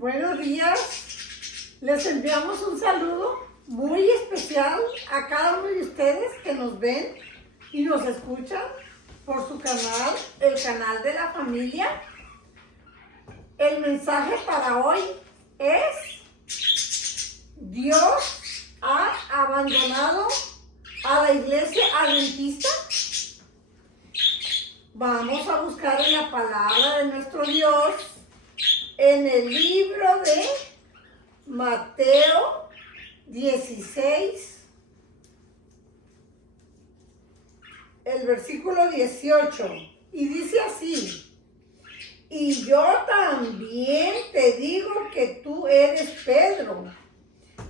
Buenos días. Les enviamos un saludo muy especial a cada uno de ustedes que nos ven y nos escuchan por su canal, el canal de la familia. El mensaje para hoy es: Dios ha abandonado a la iglesia adventista. Vamos a buscar en la palabra de nuestro Dios en el libro de Mateo 16, el versículo 18, y dice así: y yo también te digo que tú eres Pedro,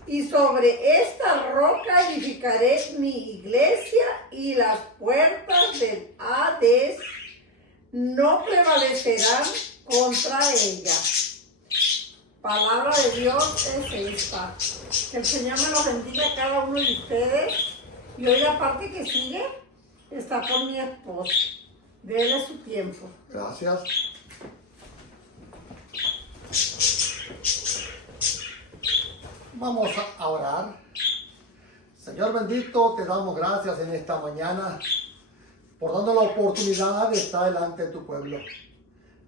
y sobre esta roca edificaré mi iglesia, y las puertas del Hades no prevalecerán contra ella. Palabra de Dios es esta. Que el Señor me lo bendiga a cada uno de ustedes. Y hoy la parte que sigue está por mi esposo. Dele su tiempo. Gracias. Vamos a orar. Señor bendito, te damos gracias en esta mañana por darnos la oportunidad de estar delante de tu pueblo,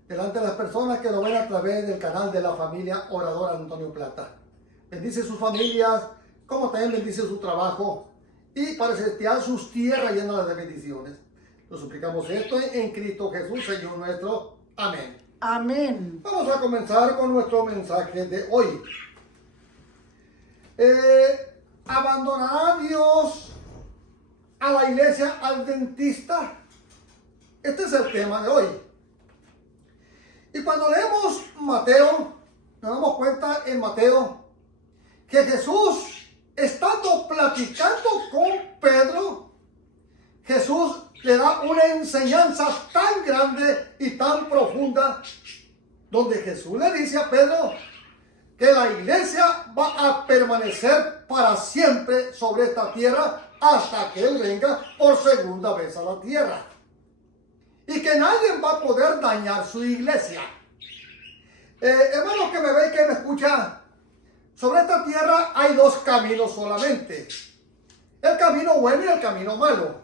delante de las personas que lo ven a través del canal de la familia Orador Antonio Plata. Bendice sus familias, como también bendice su trabajo, y para celestial sus tierras llenas de bendiciones. Lo suplicamos esto en Cristo Jesús, Señor nuestro. Amén. Amén. Vamos a comenzar con nuestro mensaje de hoy. ¿Abandonará Dios a la iglesia adventista? Este es el tema de hoy. Y cuando leemos Mateo, nos damos cuenta en Mateo que Jesús, estando platicando con Pedro, Jesús le da una enseñanza tan grande y tan profunda, donde Jesús le dice a Pedro que la iglesia va a permanecer para siempre sobre esta tierra hasta que Él venga por segunda vez a la tierra. Y que nadie va a poder dañar su iglesia. Hermano que me ve y que me escucha, sobre esta tierra hay dos caminos solamente: el camino bueno y el camino malo.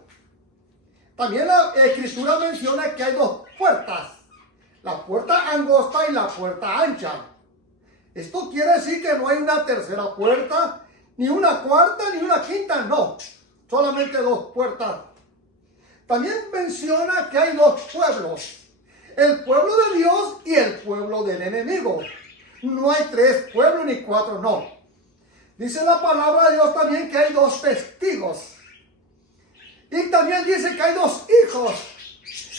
También la Escritura menciona que hay dos puertas: la puerta angosta y la puerta ancha. Esto quiere decir que no hay una tercera puerta, ni una cuarta, ni una quinta, no. Solamente dos puertas. También menciona que hay dos pueblos: el pueblo de Dios y el pueblo del enemigo. No hay tres pueblos ni cuatro, no. Dice la palabra de Dios también que hay dos testigos. Y también dice que hay dos hijos.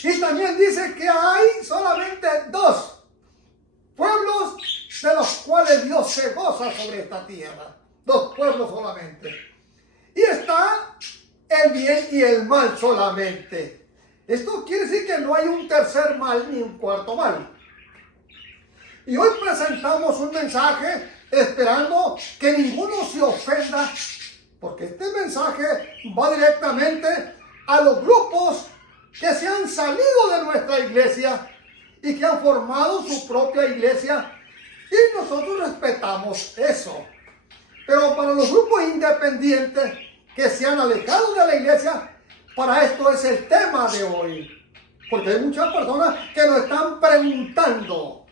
Y también dice que hay solamente dos pueblos de los cuales Dios se goza sobre esta tierra. Dos pueblos solamente. Y está el bien y el mal solamente. Esto quiere decir que no hay un tercer mal ni un cuarto mal. Y hoy presentamos un mensaje esperando que ninguno se ofenda, porque este mensaje va directamente a los grupos que se han salido de nuestra iglesia y que han formado su propia iglesia, y nosotros respetamos eso. Pero para los grupos independientes que se han alejado de la iglesia, para esto es el tema de hoy. Porque hay muchas personas que nos están preguntando: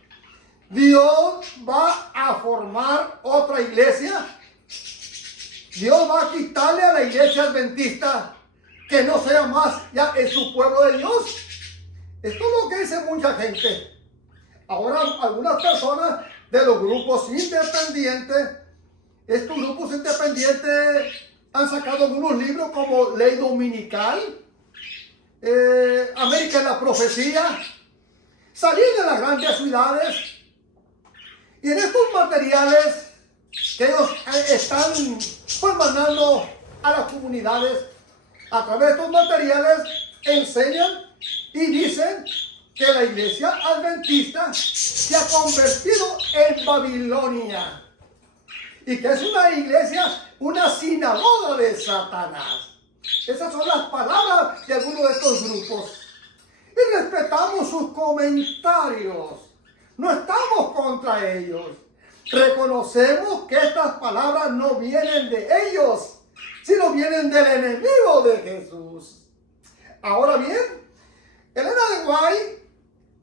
¿Dios va a formar otra iglesia? ¿Dios va a quitarle a la iglesia adventista que no sea más ya en su pueblo de Dios? Esto es lo que dice mucha gente. Ahora algunas personas de los grupos independientes, estos grupos independientes han sacado algunos libros como Ley Dominical, América en la Profecía, Salir de las Grandes Ciudades. Y en estos materiales que ellos están mandando a las comunidades, a través de estos materiales enseñan y dicen que la iglesia adventista se ha convertido en Babilonia y que es una iglesia, una sinagoga de Satanás. Esas son las palabras de algunos de estos grupos. Y respetamos sus comentarios. No estamos contra ellos. reconocemos que estas palabras no vienen de ellos, sino vienen del enemigo de Jesús. Ahora bien, Elena de White,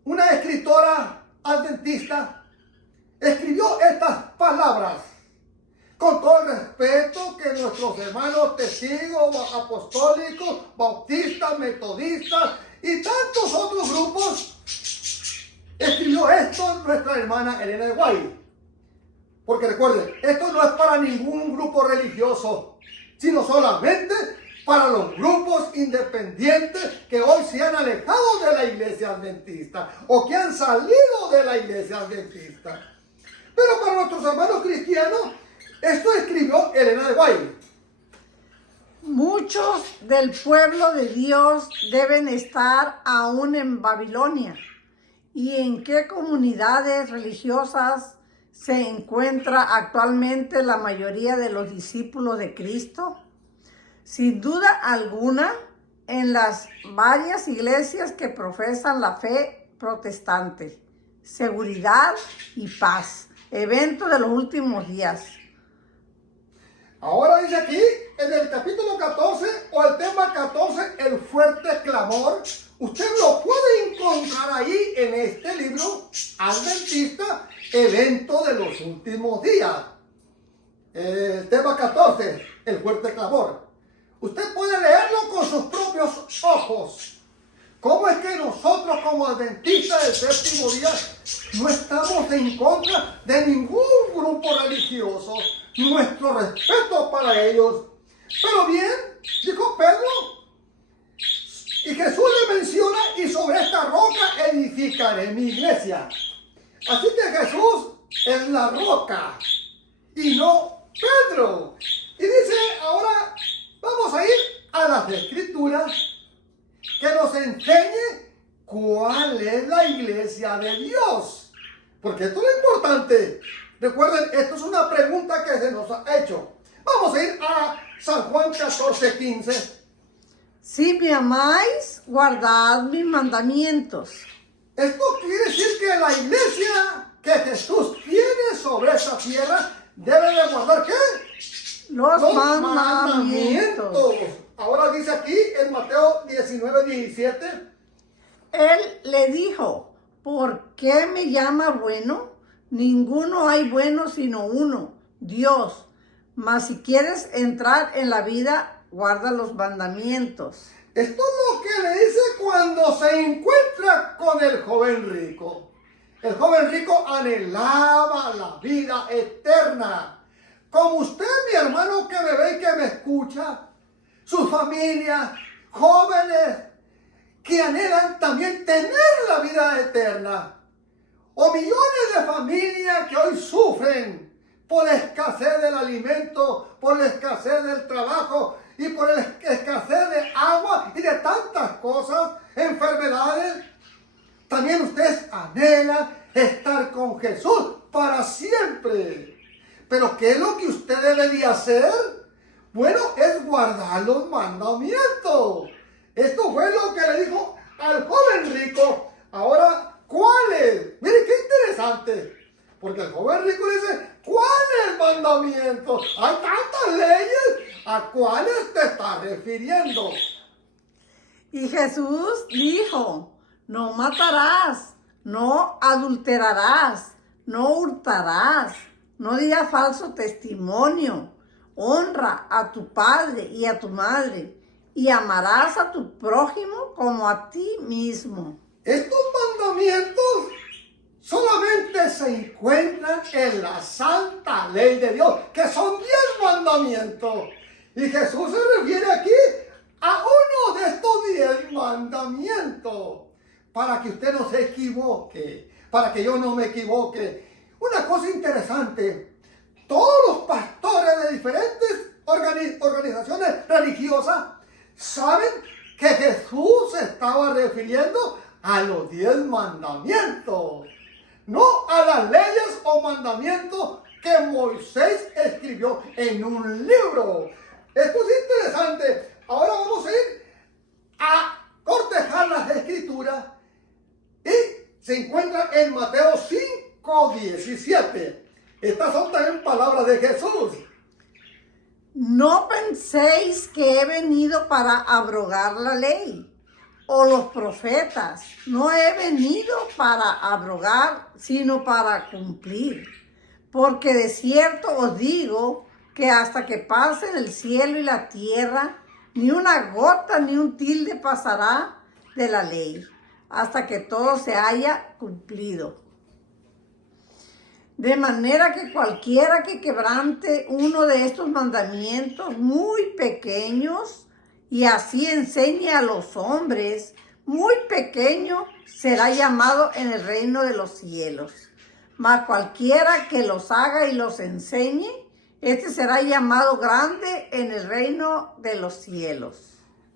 una escritora adventista, escribió estas palabras con todo el respeto que nuestros hermanos testigos, apostólicos, bautistas, metodistas y tantos otros grupos. Escribió esto nuestra hermana Elena de White. Porque recuerden, esto no es para ningún grupo religioso, sino solamente para los grupos independientes que hoy se han alejado de la iglesia adventista o que han salido de la iglesia adventista. Pero para nuestros hermanos cristianos, esto escribió Elena de White. Muchos del pueblo de Dios deben estar aún en Babilonia. ¿Y en qué comunidades religiosas se encuentra actualmente la mayoría de los discípulos de Cristo? Sin duda alguna, en las varias iglesias que profesan la fe protestante, seguridad y paz, evento de los últimos días. Ahora dice aquí, en el capítulo 14 o el tema 14, el fuerte clamor. Usted lo puede encontrar ahí en este libro adventista, evento de los últimos días. El tema 14, el fuerte clamor. Usted puede leerlo con sus propios ojos. ¿Cómo es que nosotros como adventistas del séptimo día no estamos en contra de ningún grupo religioso? Nuestro respeto para ellos. Pero bien, dijo Pedro, y Jesús le menciona, y sobre esta roca edificaré mi iglesia. Así que Jesús es la roca y no Pedro. Y dice, ahora vamos a ir a las escrituras que nos enseñe cuál es la iglesia de Dios. Porque esto es lo importante. Recuerden, esto es una pregunta que se nos ha hecho. Vamos a ir a San Juan 14:15. Si me amáis, guardad mis mandamientos. Esto quiere decir que la iglesia que Jesús tiene sobre esta tierra debe de guardar ¿qué? Los mandamientos. Ahora dice aquí en Mateo 19:17. Él le dijo, ¿por qué me llama bueno? Ninguno hay bueno sino uno, Dios. Mas si quieres entrar en la vida, guarda los mandamientos. Esto es lo que le dice cuando se encuentra con el joven rico. El joven rico anhelaba la vida eterna. Como usted, mi hermano que me ve y que me escucha, su familia, jóvenes que anhelan también tener la vida eterna. O millones de familias que hoy sufren por la escasez del alimento, por la escasez del trabajo y por la escasez de agua y de tantas cosas, enfermedades. También ustedes anhelan estar con Jesús para siempre. Pero ¿qué es lo que usted debería hacer? Bueno, es guardar los mandamientos. Esto fue lo que le dijo al joven rico. Ahora, ¿cuáles? Mire qué interesante. Porque el joven rico dice, ¿cuáles mandamientos? Hay tantas leyes. ¿A cuáles te estás refiriendo? Y Jesús dijo, no matarás, no adulterarás, no hurtarás, no dirás falso testimonio, honra a tu padre y a tu madre, y amarás a tu prójimo como a ti mismo. Estos mandamientos solamente se encuentran en la santa ley de Dios, que son 10 mandamientos. Y Jesús se refiere aquí a uno de estos 10 mandamientos. Para que usted no se equivoque, para que yo no me equivoque. Una cosa interesante, todos los pastores de diferentes organizaciones religiosas saben que Jesús se estaba refiriendo a los 10 mandamientos, no a las leyes o mandamientos que Moisés escribió en un libro. Esto es interesante. Ahora vamos a ir a cortejar las escrituras y se encuentra en Mateo 5:17. Estas son también palabras de Jesús. No penséis que he venido para abrogar la ley o los profetas. No he venido para abrogar, sino para cumplir. Porque de cierto os digo que hasta que pasen el cielo y la tierra, ni una gota ni un tilde pasará de la ley, hasta que todo se haya cumplido. De manera que cualquiera que quebrante uno de estos mandamientos muy pequeños y así enseñe a los hombres, muy pequeño será llamado en el reino de los cielos. Mas cualquiera que los haga y los enseñe, este será llamado grande en el reino de los cielos.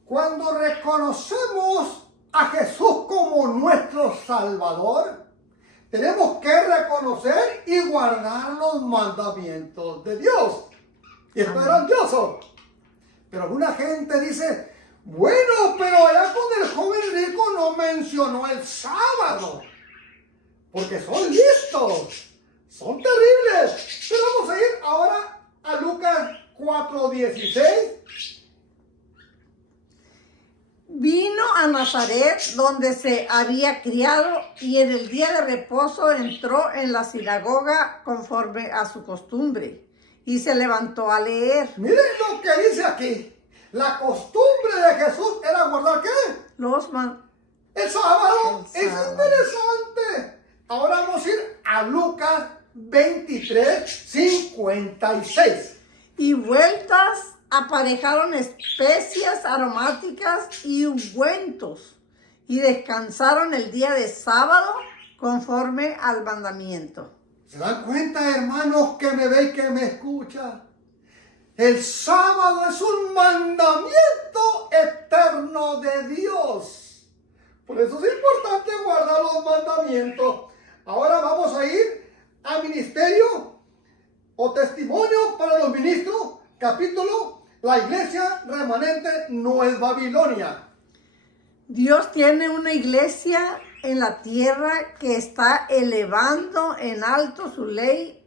Cuando reconocemos a Jesús como nuestro Salvador, tenemos que reconocer y guardar los mandamientos de Dios. Y esto es grandioso. Pero alguna gente dice, bueno, pero allá con el joven rico no mencionó el sábado. Porque son listos, son terribles. Pero vamos a ir ahora a Lucas 4:16. Vino a Nazaret, donde se había criado, y en el día de reposo entró en la sinagoga conforme a su costumbre, y se levantó a leer. Miren lo que dice aquí. La costumbre de Jesús era guardar ¿qué? El sábado. Es interesante. Ahora vamos a ir a Lucas 23:56. Y vueltas aparejaron especias aromáticas y ungüentos, y descansaron el día de sábado conforme al mandamiento. ¿Se dan cuenta, hermanos, que me ve y que me escucha? El sábado es un mandamiento eterno de Dios. Por eso es importante guardar los mandamientos. Ahora vamos a ir a ministerio o testimonio para los ministros, capítulo, la iglesia remanente no es Babilonia. Dios tiene una iglesia en la tierra que está elevando en alto su ley,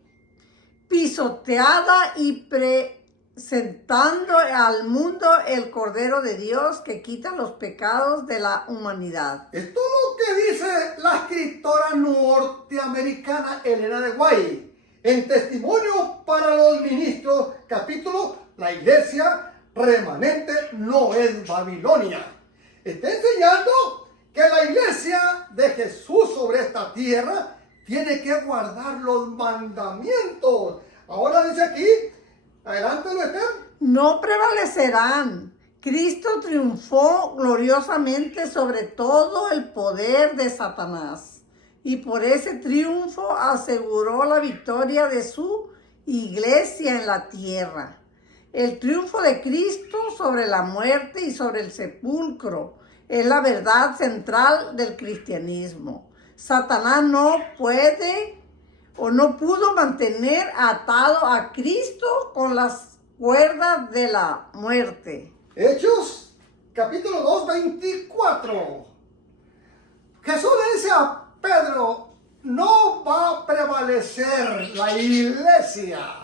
pisoteada y presentando al mundo el Cordero de Dios que quita los pecados de la humanidad. Esto es lo que dice la escritora norteamericana Elena de White en Testimonio para los Ministros, capítulo, la iglesia remanente no es Babilonia. Está enseñando que la iglesia de Jesús sobre esta tierra tiene que guardar los mandamientos. Ahora dice aquí, adelante, Esther. No prevalecerán. Cristo triunfó gloriosamente sobre todo el poder de Satanás, y por ese triunfo aseguró la victoria de su iglesia en la tierra. El triunfo de Cristo sobre la muerte y sobre el sepulcro es la verdad central del cristianismo. Satanás no puede o no pudo mantener atado a Cristo con las cuerdas de la muerte. Hechos, capítulo 2:24. Jesús le dice a Pedro, no va a prevalecer la iglesia,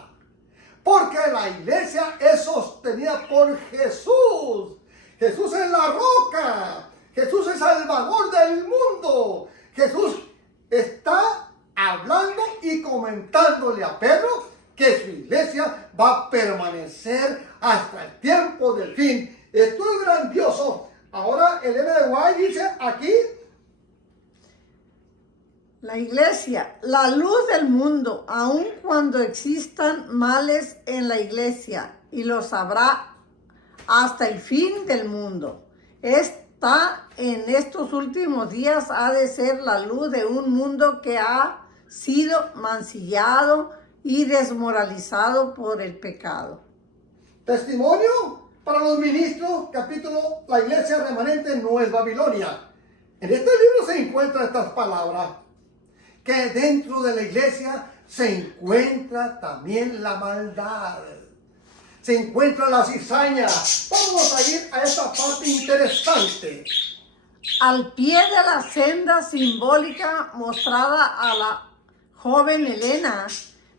porque la iglesia es sostenida por Jesús. Jesús es la roca, Jesús es salvador del mundo. Jesús está hablando y comentándole a Pedro que su iglesia va a permanecer hasta el tiempo del fin. Esto es grandioso. Ahora Elena de White dice aquí, la iglesia, la luz del mundo, aun cuando existan males en la iglesia, y los habrá hasta el fin del mundo. Esta en estos últimos días ha de ser la luz de un mundo que ha sido mancillado y desmoralizado por el pecado. Testimonio para los ministros, capítulo, la iglesia remanente no es Babilonia. En este libro se encuentran estas palabras, que dentro de la iglesia se encuentra también la maldad. Se encuentra la cizaña. Vamos a ir a esta parte interesante. Al pie de la senda simbólica mostrada a la joven Elena,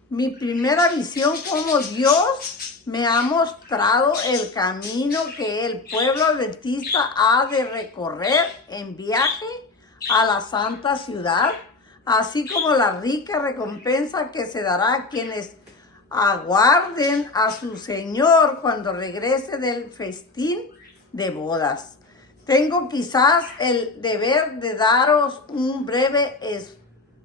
mi primera visión como Dios me ha mostrado el camino que el pueblo adventista ha de recorrer en viaje a la santa ciudad, así como la rica recompensa que se dará a quienes aguarden a su Señor cuando regrese del festín de bodas. Tengo quizás el deber de daros un breve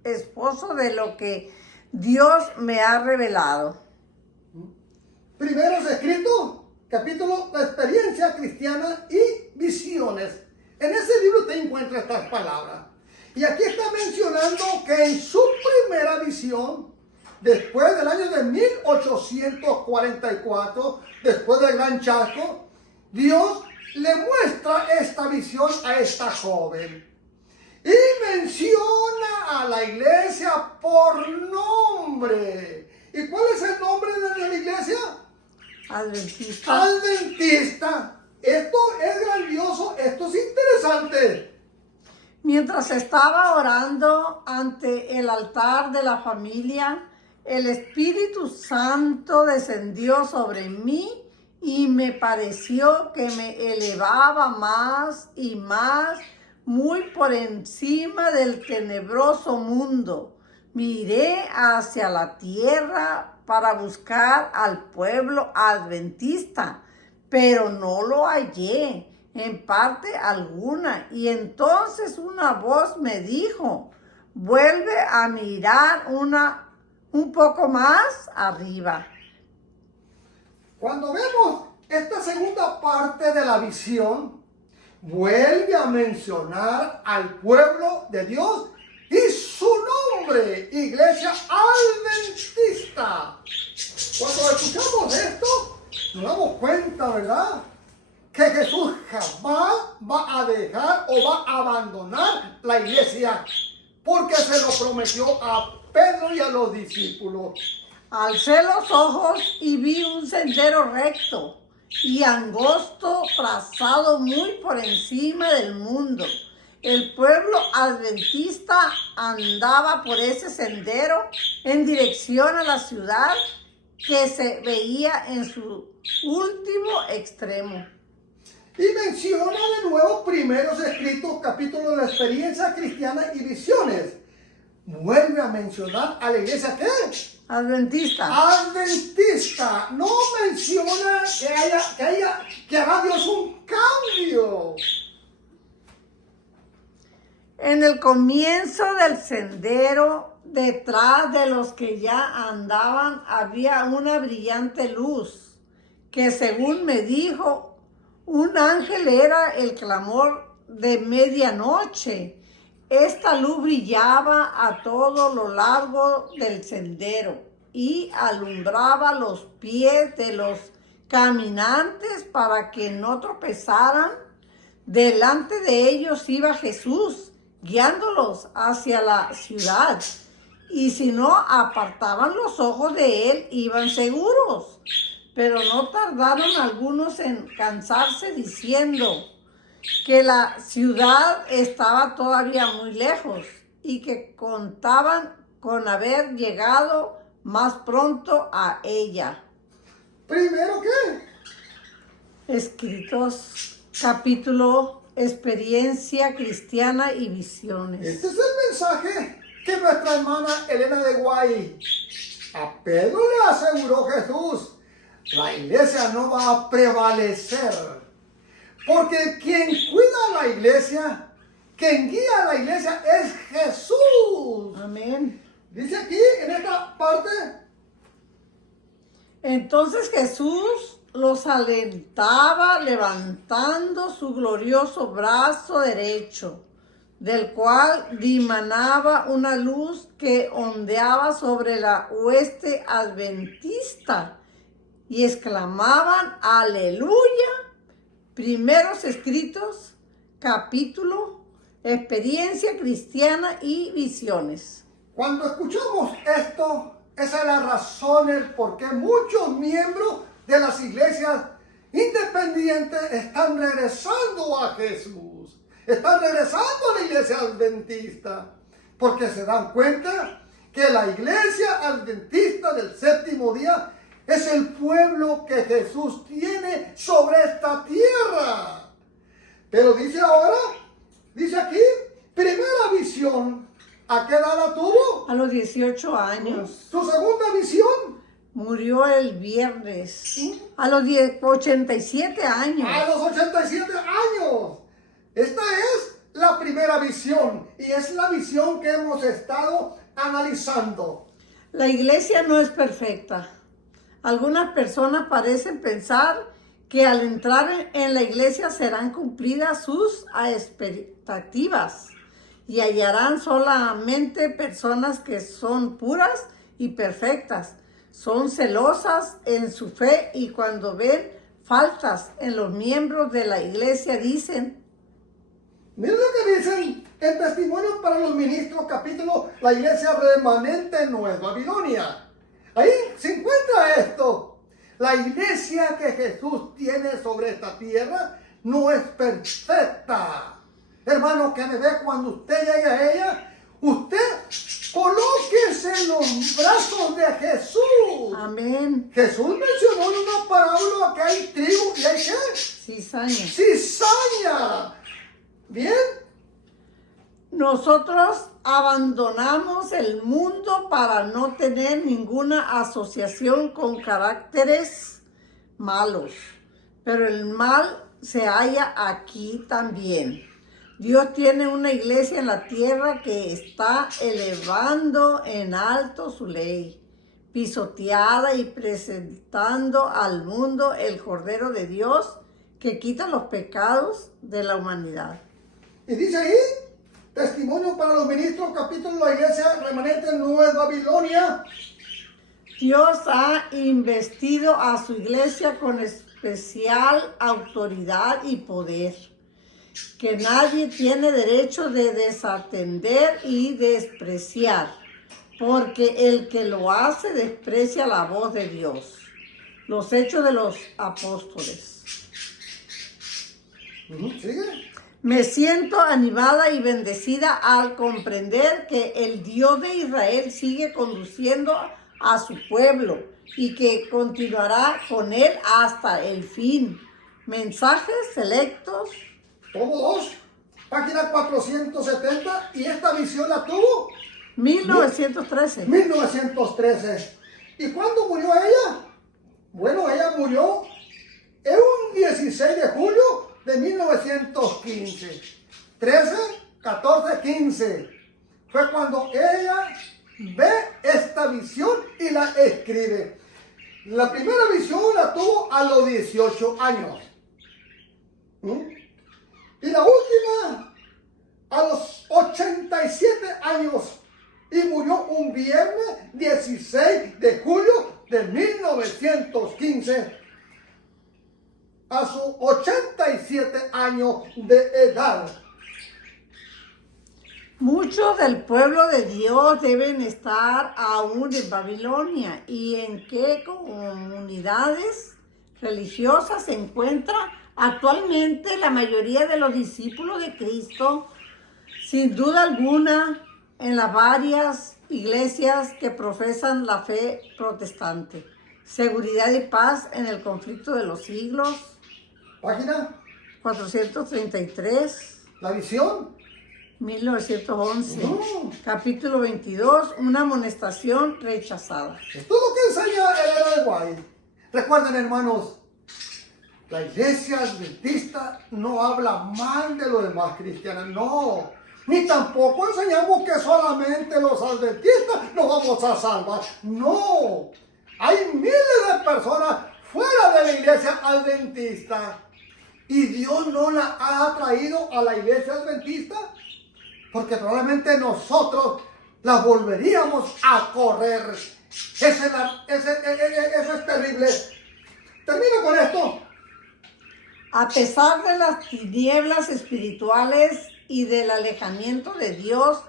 esbozo de lo que Dios me ha revelado. Primeros escritos, capítulo La experiencia cristiana y visiones. En ese libro te encuentras estas palabras. Y aquí está mencionando que en su primera visión, después del año de 1844, después del Gran Chasco, Dios le muestra esta visión a esta joven. Y menciona a la iglesia por nombre. ¿Y cuál es el nombre de la iglesia? Adventista. Adventista. Esto es grandioso, esto es interesante. Mientras estaba orando ante el altar de la familia, el Espíritu Santo descendió sobre mí y me pareció que me elevaba más y más, muy por encima del tenebroso mundo. Miré hacia la tierra para buscar al pueblo adventista, pero no lo hallé en parte alguna. Y entonces una voz me dijo: vuelve a mirar un poco más arriba. Cuando vemos esta segunda parte de la visión, vuelve a mencionar al pueblo de Dios y su nombre, Iglesia Adventista. Cuando escuchamos esto, nos damos cuenta, ¿verdad?, que Jesús jamás va a dejar o va a abandonar la iglesia, porque se lo prometió a Pedro y a los discípulos. Alcé los ojos y vi un sendero recto y angosto trazado muy por encima del mundo. El pueblo adventista andaba por ese sendero en dirección a la ciudad que se veía en su último extremo. Y menciona de nuevo Primeros Escritos, capítulo de la experiencia cristiana y visiones. Vuelve a mencionar a la iglesia, ¿qué? Adventista. Adventista. No menciona que haga Dios un cambio. En el comienzo del sendero, detrás de los que ya andaban, había una brillante luz, que según me dijo un ángel era el clamor de medianoche. Esta luz brillaba a todo lo largo del sendero y alumbraba los pies de los caminantes para que no tropezaran. Delante de ellos iba Jesús, guiándolos hacia la ciudad, y si no apartaban los ojos de él, iban seguros. Pero no tardaron algunos en cansarse diciendo que la ciudad estaba todavía muy lejos y que contaban con haber llegado más pronto a ella. ¿Primero qué? Escritos, capítulo, experiencia cristiana y visiones. Este es el mensaje que nuestra hermana Elena de Guay a Pedro le aseguró Jesús. La iglesia no va a prevalecer, porque quien cuida a la iglesia, quien guía a la iglesia es Jesús. Amén. Dice aquí en esta parte. Entonces Jesús los alentaba levantando su glorioso brazo derecho, del cual dimanaba una luz que ondeaba sobre la hueste adventista, y exclamaban: aleluya. Primeros Escritos, capítulo, experiencia cristiana y visiones. Cuando escuchamos esto, esa es la razón, el por qué muchos miembros de las iglesias independientes están regresando a Jesús, están regresando a la iglesia adventista, porque se dan cuenta que la iglesia adventista del séptimo día es el pueblo que Jesús tiene sobre esta tierra. Pero dice ahora, dice aquí, primera visión, ¿a qué edad la tuvo? A los 18 años. Su segunda visión, Murió el viernes. A los 87 años. a los 87 años. Esta es la primera visión y es la visión que hemos estado analizando. La iglesia no es perfecta. Algunas personas parecen pensar que al entrar en la iglesia serán cumplidas sus expectativas y hallarán solamente personas que son puras y perfectas. Son celosas en su fe y cuando ven faltas en los miembros de la iglesia dicen: Miren lo que dicen en Testimonio para los Ministros, capítulo, la iglesia remanente en Nueva Babilonia. Ahí se encuentra esto. La iglesia que Jesús tiene sobre esta tierra no es perfecta. Hermano, que me ve cuando usted llegue a ella, usted colóquese en los brazos de Jesús. amén. Jesús mencionó en una parábola que hay trigo y hay ¿qué? Cizaña. Cizaña. Bien. Nosotros abandonamos el mundo para no tener ninguna asociación con caracteres malos, pero el mal se halla aquí también. Dios tiene una iglesia en la tierra que está elevando en alto su ley, pisoteada y presentando al mundo el Cordero de Dios que quita los pecados de la humanidad. Y dice ahí, Testimonio para los Ministros, capítulo, la iglesia remanente en Nueva Babilonia. Dios ha investido a su iglesia con especial autoridad y poder, que nadie tiene derecho de desatender y despreciar, porque el que lo hace desprecia la voz de Dios. Los Hechos de los Apóstoles. ¿Sigue? Me siento animada y bendecida al comprender que el Dios de Israel sigue conduciendo a su pueblo y que continuará con él hasta el fin. Mensajes selectos. Tomo 2, página 470, y esta visión la tuvo 1913. 1913. ¿Y cuándo murió ella? Bueno, ella murió en un 16 de julio de 1915. 13, 14, 15. Fue cuando ella ve esta visión y la escribe. La primera visión la tuvo a los 18 años. Y la última a los 87 años. Y murió un viernes 16 de julio de 1915. A sus 87 años de edad. Muchos del pueblo de Dios deben estar aún en Babilonia. ¿Y en qué comunidades religiosas se encuentra actualmente la mayoría de los discípulos de Cristo? Sin duda alguna, en las varias iglesias que profesan la fe protestante. Seguridad y paz en el conflicto de los siglos. Página 433. La visión 1911, capítulo 22, una amonestación rechazada. Esto es lo que enseña el Ellen White. Recuerden, hermanos, la iglesia adventista no habla mal de los demás cristianos, no. Ni tampoco enseñamos que solamente los adventistas nos vamos a salvar, no. Hay miles de personas fuera de la iglesia adventista y Dios no la ha traído a la iglesia adventista porque probablemente nosotros la volveríamos a correr. Eso es terrible. Termino con esto. A pesar de las tinieblas espirituales y del alejamiento de Dios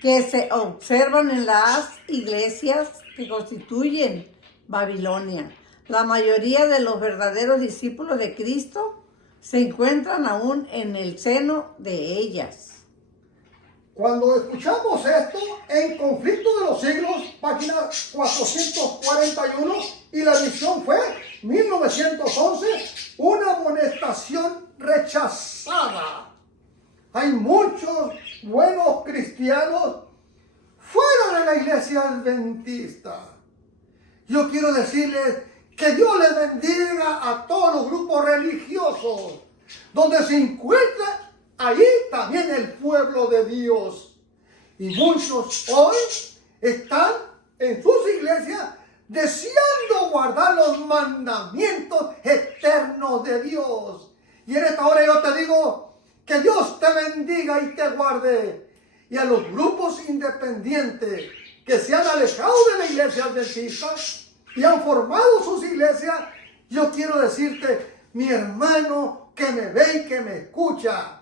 que se observan en las iglesias que constituyen Babilonia, la mayoría de los verdaderos discípulos de Cristo se encuentran aún en el seno de ellas. Cuando escuchamos esto, en Conflicto de los Siglos, página 441, y la edición fue 1911, una amonestación rechazada. Hay muchos buenos cristianos fuera de la iglesia adventista. Yo quiero decirles que Dios les bendiga a todos los grupos religiosos, donde se encuentra ahí también el pueblo de Dios. Y muchos hoy están en sus iglesias deseando guardar los mandamientos eternos de Dios. Y en esta hora yo te digo que Dios te bendiga y te guarde. Y a los grupos independientes que se han alejado de la iglesia adventista y han formado sus iglesias, yo quiero decirte, mi hermano que me ve y que me escucha,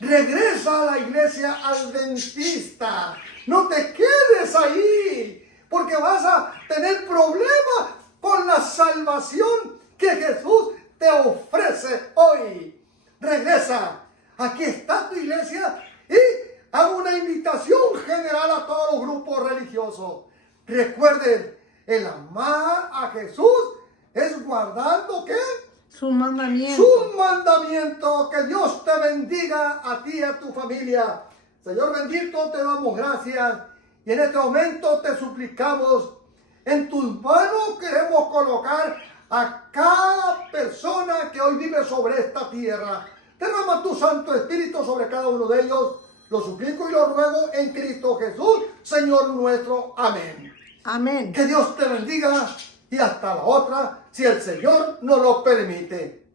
regresa a la iglesia adventista. No te quedes ahí, porque vas a tener problemas con la salvación que Jesús te ofrece hoy. Regresa. Aquí está tu iglesia y hago una invitación general a todos los grupos religiosos. Recuerden, el amar a Jesús es guardando ¿qué? Su mandamiento. Su mandamiento. Que Dios te bendiga a ti y a tu familia. Señor bendito, te damos gracias. Y en este momento te suplicamos, en tus manos queremos colocar a cada persona que hoy vive sobre esta tierra. Derrama tu Santo Espíritu sobre cada uno de ellos. Lo suplico y lo ruego en Cristo Jesús, Señor nuestro. Amén. Amén. Que Dios te bendiga y hasta la otra, si el Señor nos lo permite.